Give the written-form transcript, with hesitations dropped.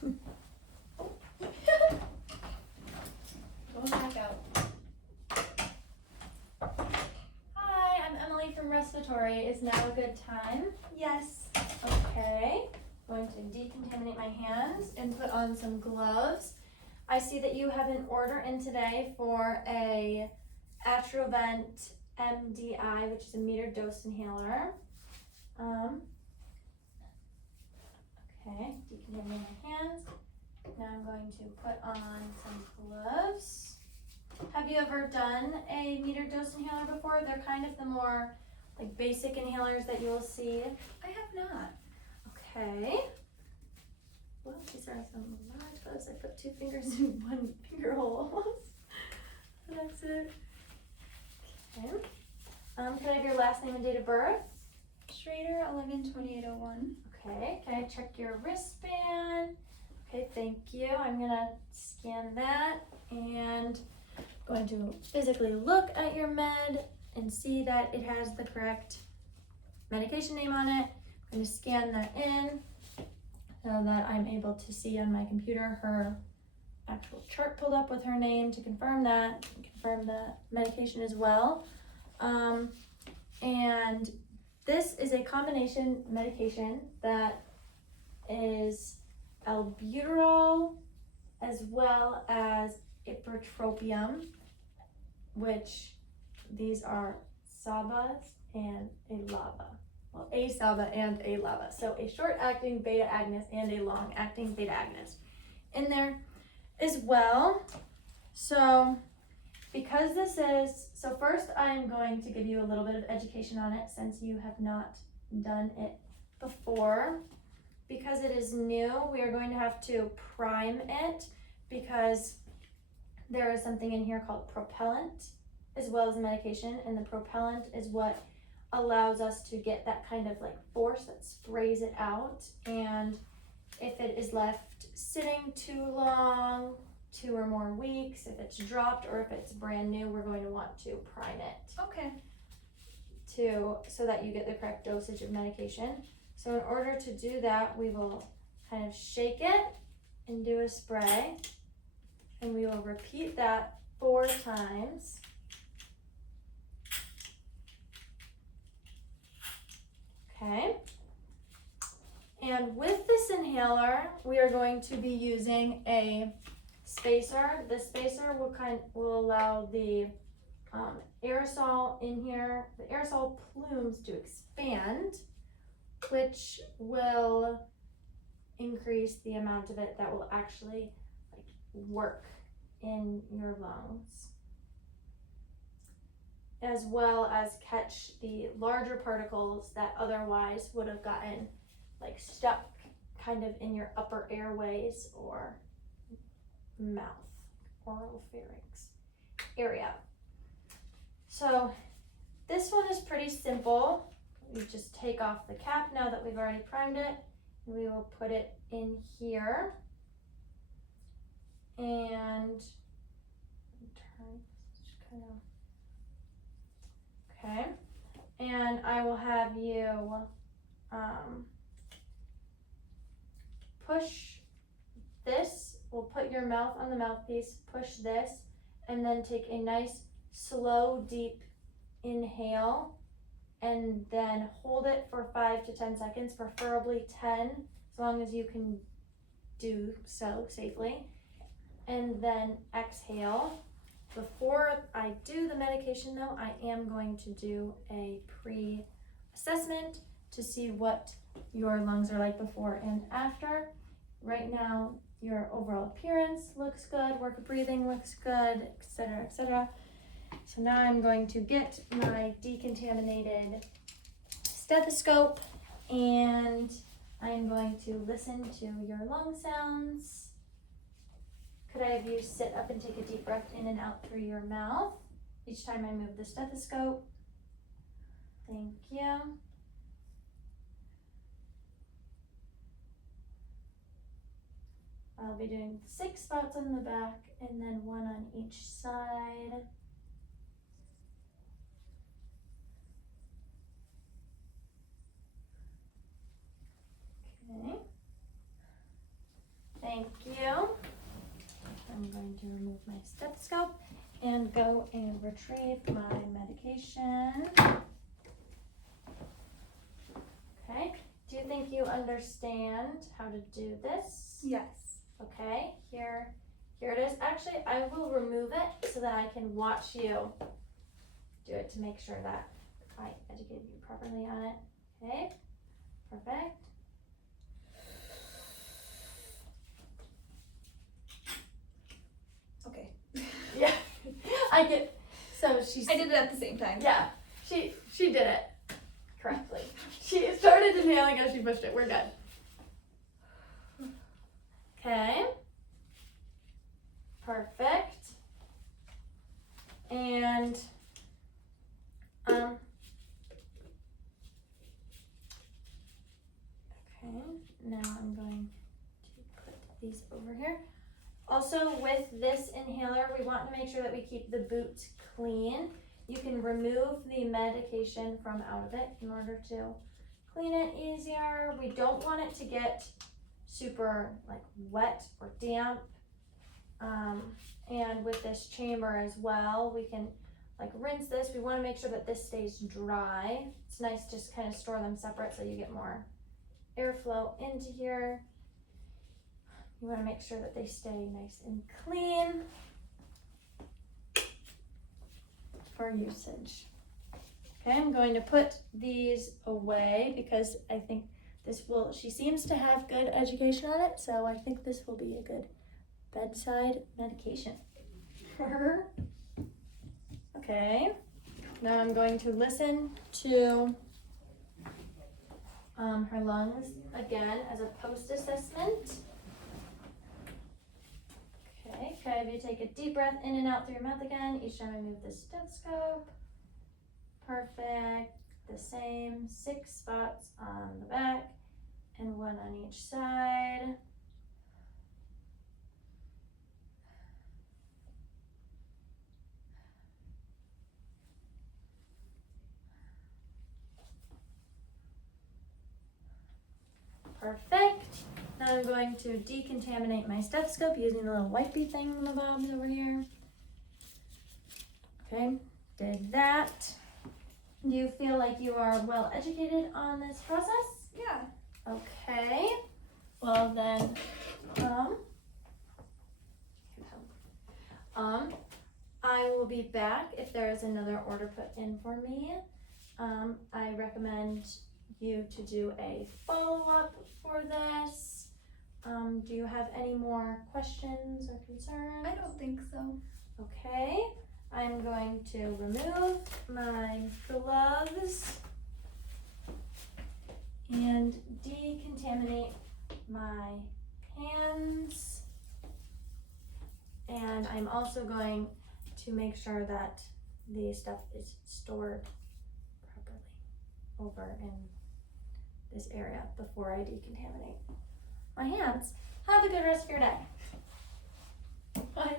Going back out. Hi, I'm Emily from Respiratory. Is now a good time? Yes. Okay. Going to decontaminate my hands and put on some gloves. I see that you have an order in today for a Atrovent MDI, which is a meter dose inhaler. Okay, decontaminate my hands. Now I'm going to put on some gloves. Have you ever done a meter dose inhaler before? They're kind of the more like basic inhalers that you'll see. I have not. Okay. Well, these are some large gloves. I put 2 fingers in 1 finger hole. That's it. Okay. Can I have your last name and date of birth? Schrader, 11/28/01. Okay. Can I check your wristband? Okay, thank you. I'm gonna scan that and going to physically look at your med and see that it has the correct medication name on it. I'm going to scan that in so that I'm able to see on my computer her actual chart pulled up with her name to confirm that, and confirm the medication as well. And this is a combination medication that is albuterol as well as ipratropium, which these are SABAs and ALABA. Well, a SABA and a LABA. So a short-acting beta agonist and a long-acting beta agonist in there as well. So because this is, so first I'm going to give you a little bit of education on it since you have not done it before. Because it is new, we are going to have to prime it because there is something in here called propellant as well as medication, and the propellant is what allows us to get that kind of like force that sprays it out. And if it is left sitting too long, 2 or more weeks, if it's dropped or if it's brand new, we're going to want to prime it. Okay. So that you get the correct dosage of medication. So in order to do that, we will kind of shake it and do a spray, and we will repeat that 4 times. Okay. And with this inhaler, we are going to be using a spacer. The spacer will allow the aerosol in here, the aerosol plumes to expand, which will increase the amount of it that will actually like work in your lungs, as well as catch the larger particles that otherwise would have gotten like stuck kind of in your upper airways or mouth, oral pharynx area. So this one is pretty simple. We just take off the cap now that we've already primed it, and we will put it in here. And turn, just kind of, okay. And I will have you push this. We'll put your mouth on the mouthpiece, push this, and then take a nice, slow, deep inhale. And then hold it for 5 to 10 seconds, preferably 10, as long as you can do so safely. And then exhale. Before I do the medication though, I am going to do a pre-assessment to see what your lungs are like before and after. Right now, your overall appearance looks good, work of breathing looks good, etc., etc. So now I'm going to get my decontaminated stethoscope and I'm going to listen to your lung sounds. Could I have you sit up and take a deep breath in and out through your mouth each time I move the stethoscope? Thank you. I'll be doing 6 spots on the back and then 1 on each side. Okay. Thank Thank you. I'm going to remove my stethoscope and go and retrieve my medication. Okay, do you think you understand how to do this? Yes. Okay, here it is. Actually, I will remove it so that I can watch you do it to make sure that I educated you properly on it. Okay, perfect. Okay. Yeah, I get, so she's. I did it at the same time. Yeah, she did it correctly. She started inhaling as she pushed it. We're good. Okay. Perfect. And okay, now I'm going to put these over here. Also, with this inhaler, we want to make sure that we keep the boot clean. You can remove the medication from out of it in order to clean it easier. We don't want it to get super like wet or damp. And with this chamber as well, we can like rinse this. We want to make sure that this stays dry. It's nice to just kind of store them separate so you get more airflow into here. You want to make sure that they stay nice and clean for usage. Okay, I'm going to put these away because I think this will, she seems to have good education on it, so I think this will be a good bedside medication for her. Okay, now I'm going to listen to her lungs again as a post-assessment. Okay, can I have you take a deep breath in and out through your mouth again each time I move the stethoscope. Perfect. The same 6 spots on the back and 1 on each side. Perfect. Now I'm going to decontaminate my stethoscope using the little wipey thing on the bobs over here. Okay, did that. Do you feel like you are well educated on this process? Yeah. Okay. Well then, I will be back if there is another order put in for me. I recommend you to do a follow-up for this. Do you have any more questions or concerns? I don't think so. Okay, I'm going to remove my gloves and decontaminate my hands. And I'm also going to make sure that the stuff is stored properly over in this area before I decontaminate my hands. Have a good rest of your day. Bye.